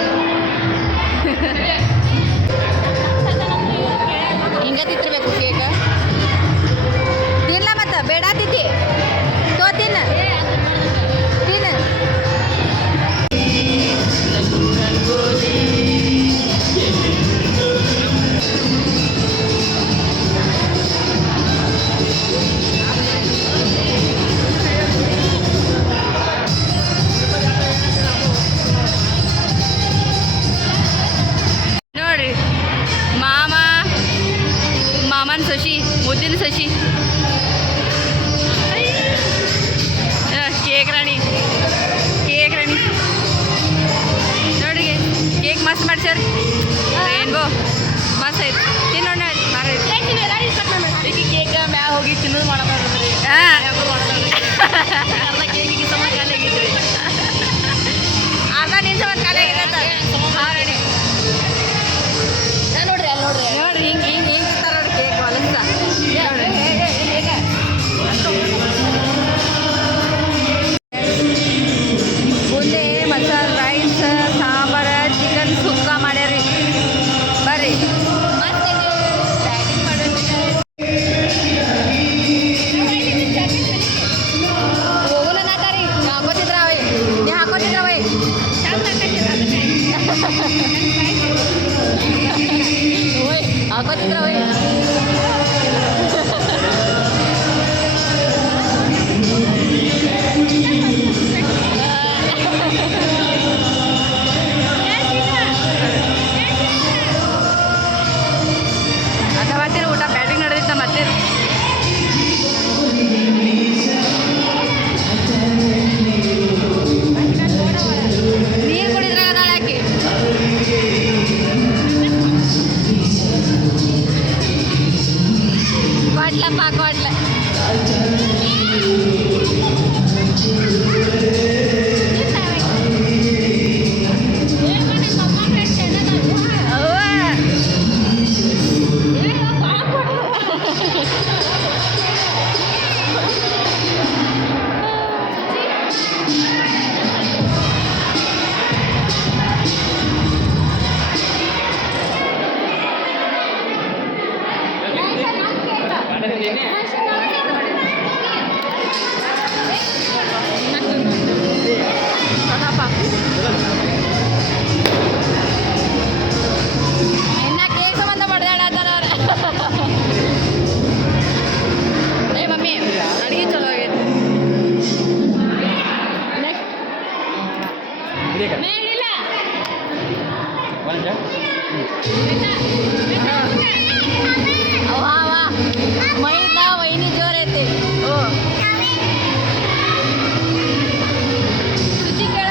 ಹಿಂಗೆ ತಿತ್ತಿರ್ಬೇಕು ಕೇಕ, ತಿನ್ಲ ಮತ್ತೆ ಬೇಡ ತಿತ್ತಿ ತೋ ತಿನ್ನ ತಿನ್ನ. ನೋಡ್ರಿ ಮಾಮನ ಸೊಸಿ, ಮುದ್ದಿನ ಸೊಸಿ, ಕೇಕ್ ರಾಣಿ, ಕೇಕ್ ರಾಣಿ ನೋಡಿ, ಕೇಕ್ ಮಸ್ತ್ ಮಾಡ್ಸ್ಯಾರ, ರೇನ್ಬೋ ಮಸ್ತ್ ಐತಿ, ತಿನ್ನೋಣ ಈಗ ಕೇಕ್ ಮ್ಯಾಗ ಹೋಗಿ ತಿನ್ನೋದು ಮಾಡಬಾರ್ದ್ರಿ, ಅರ್ಧ ಕೇಕಿಗೆ ಸಮ ಖಾಲಿ ಆಗಿದ್ರಿ, ಅರ್ಧ ನಿಮಿಷ ಒಂದು ಖಾಲಿ ಆಗಿರತ್ತ. ನೋಡ್ರಿ ಅಲ್ಲಿ ನೋಡ್ರಿ ನೋಡ್ರಿ ಹಿಂಗೆ ಹಿಂಗೆ ಹಿಂಗೆ ಇರ್ತಾರ ನೋಡ್ರಿ ಕೇಕ್ ಹೊಲಸ ಬುಂದೆ, ಮಸಾಲೆ ರೈಸ್, ಸಾಂಬಾರ, ಚಿಕನ್ ಸುಕ್ಕ ಮಾಡ್ಯಾರಿ. ಬರ್ರಿ ಹೋಗೋಣ ನಾತಾರಿ, ಹಾಕೋತಿದ್ರವೇ ನೀ ಹಾಕೋತಿದ್ರವೇ ಹಾಕೋತಿದ್ರವೇ ಅಥವಾ ಊಟ ಬ್ಯಾಟಿಂಗ್ ನಡೆದಿತ್ತ ಮತ್ತೆ ನೀರು ಕುಡಿದ್ರಾಗ ಅದಾಳ ಆಕಿ. ಇನ್ನ ಕೇಕ್ ಸಂಬಂಧ ಬಡ್ದಾಡತ್ತಾರ ಅವ್ರ. ಏ ಮಮ್ಮಿ ಅಡುಗೆ ಚಲೋ ಆಗೈತೆ. ಮೇಲಿಲ್ಲ ವಾ ವಾ ಮೈದ ವೈನಿ ಜೋರೈತಿ. ಓ ಸುಚಿ ಕೇಳ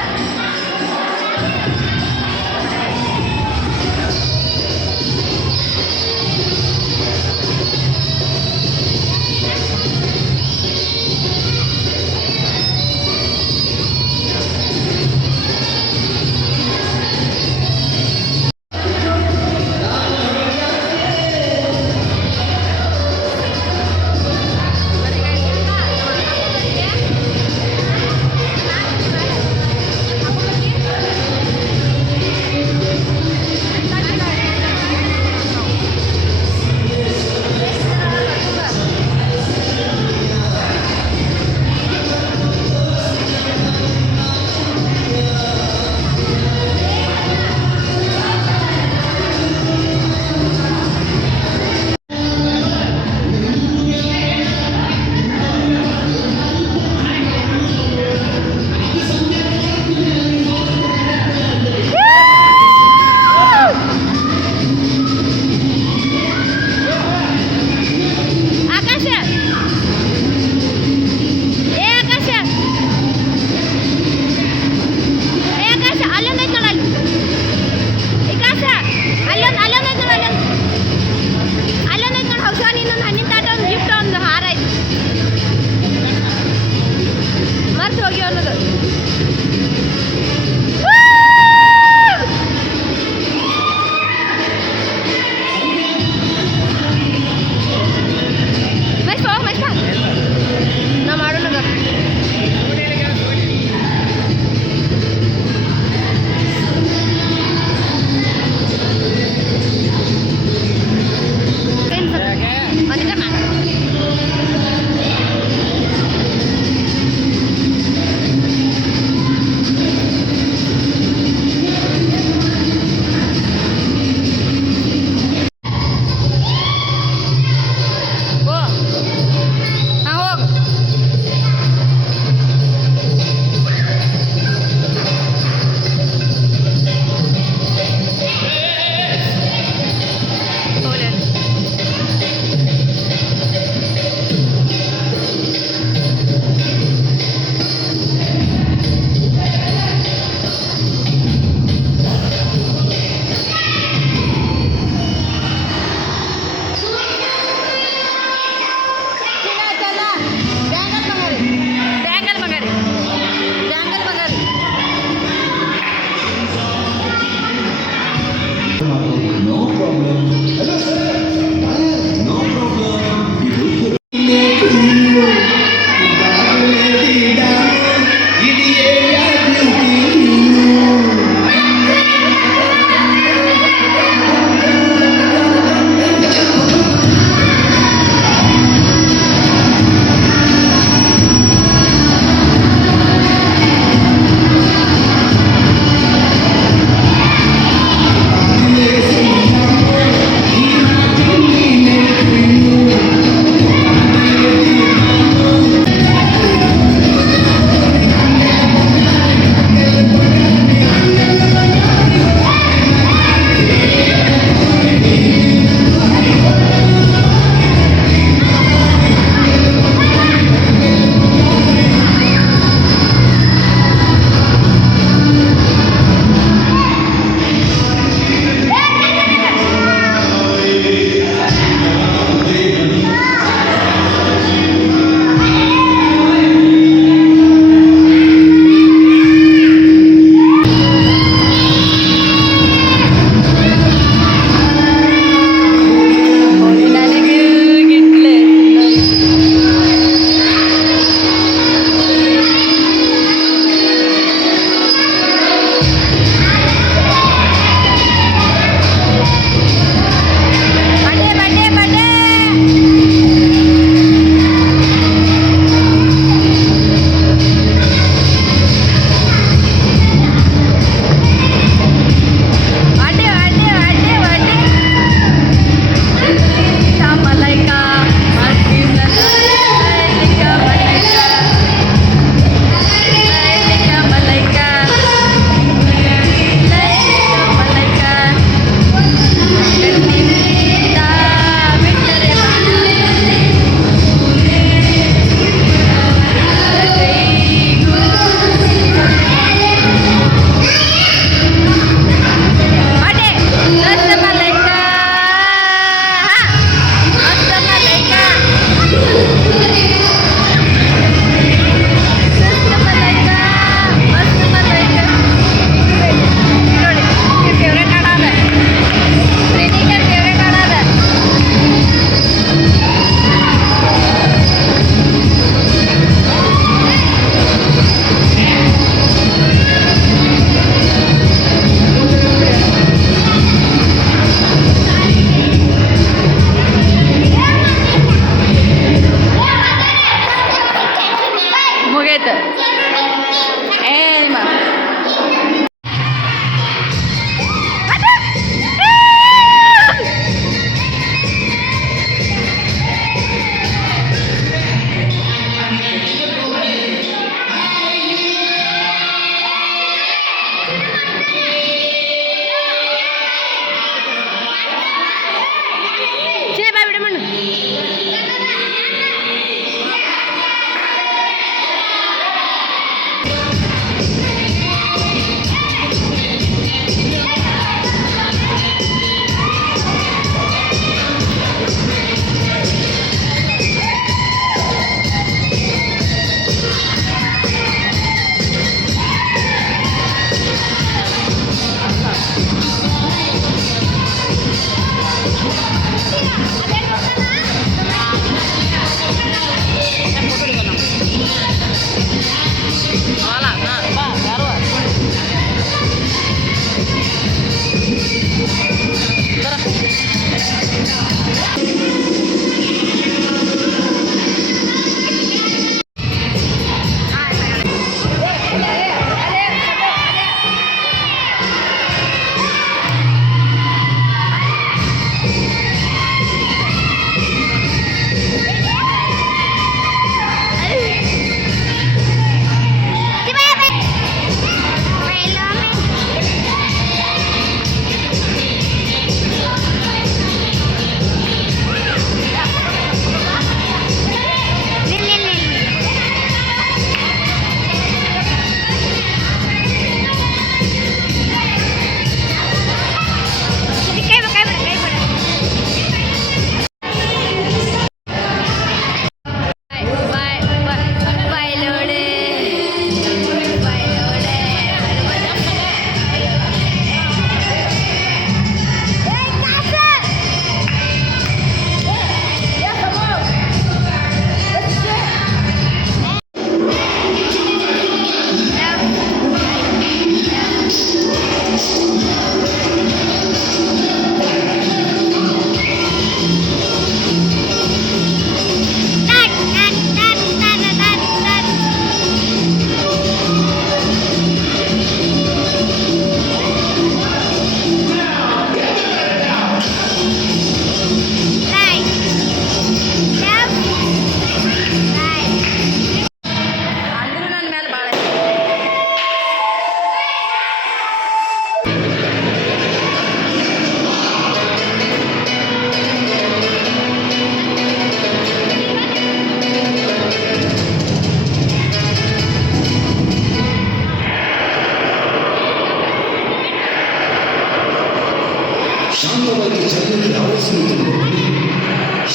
ಶಾಂತವಾಗಿ ಜನಕ್ಕೆ ಆವರಿಸುವುದು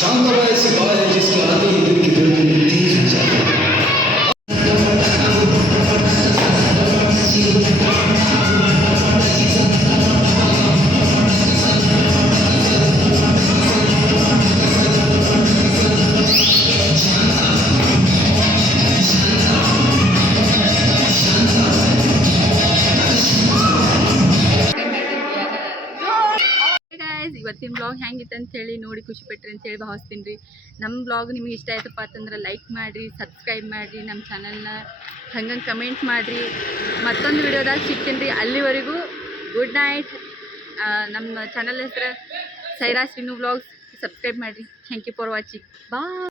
ಶಾಂತ ಬಯಸಿ ಬಾಯ जिसके आते ही दिल की धड़कन तेज हो जाती है. ಗೈಸ್, ಇವತ್ತಿನ ಬ್ಲಾಗ್ ಹೆಂಗಿತ್ತು ಅಂತೇಳಿ ನೋಡಿ ಖುಷಿಪಟ್ರಿ ಅಂತೇಳಿ ಭಾವಿಸ್ತೀನಿ ರೀ. ನಮ್ಮ ಬ್ಲಾಗ್ ನಿಮಗೆ ಇಷ್ಟ ಆಯ್ತಪ್ಪ ಅಂತಂದ್ರೆ ಲೈಕ್ ಮಾಡಿರಿ, ಸಬ್ಸ್ಕ್ರೈಬ್ ಮಾಡಿರಿ, ನಮ್ಮ ಚಾನಲ್ನ ಹಂಗಂಗೆ ಕಮೆಂಟ್ ಮಾಡಿರಿ. ಮತ್ತೊಂದು ವಿಡಿಯೋದಾಗ ಸಿಗ್ತೀನಿ ರೀ. ಅಲ್ಲಿವರೆಗೂ ಗುಡ್ ನೈಟ್. ನಮ್ಮ ಚಾನಲ್ ಹೆಸರು ಸೈರಾ ಶ್ರೀನು ಬ್ಲಾಗ್ಸ್. ಸಬ್ಸ್ಕ್ರೈಬ್ ಮಾಡಿರಿ. Thank you for watching. Bye.